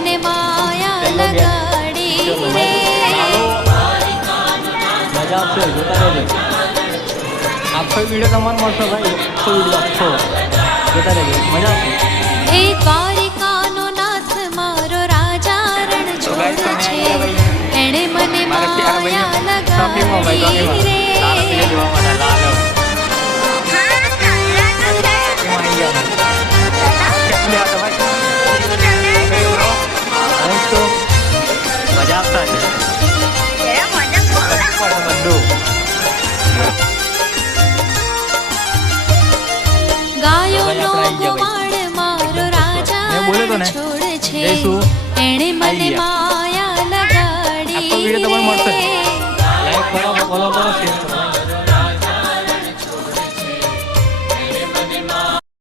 મને માયા લગાડી રે મજા આવશે જોતા રહેજો આખો વિડીયો તમારે મળશે ભાઈ આખો વિડીયો આખો જોતા રહેજો મજા આવશે એ દ્વારિકાનો નાથ મારો રાજા રણ છોડ છે એણે મને માયા લગાડી રે મજા આવતા છે ગાયોનો ગોવાળ મારો રાજા રણ છોડ છે એણે મને માયા લગાડી રે લાઈક કરો ફોલો કરો શેર કરો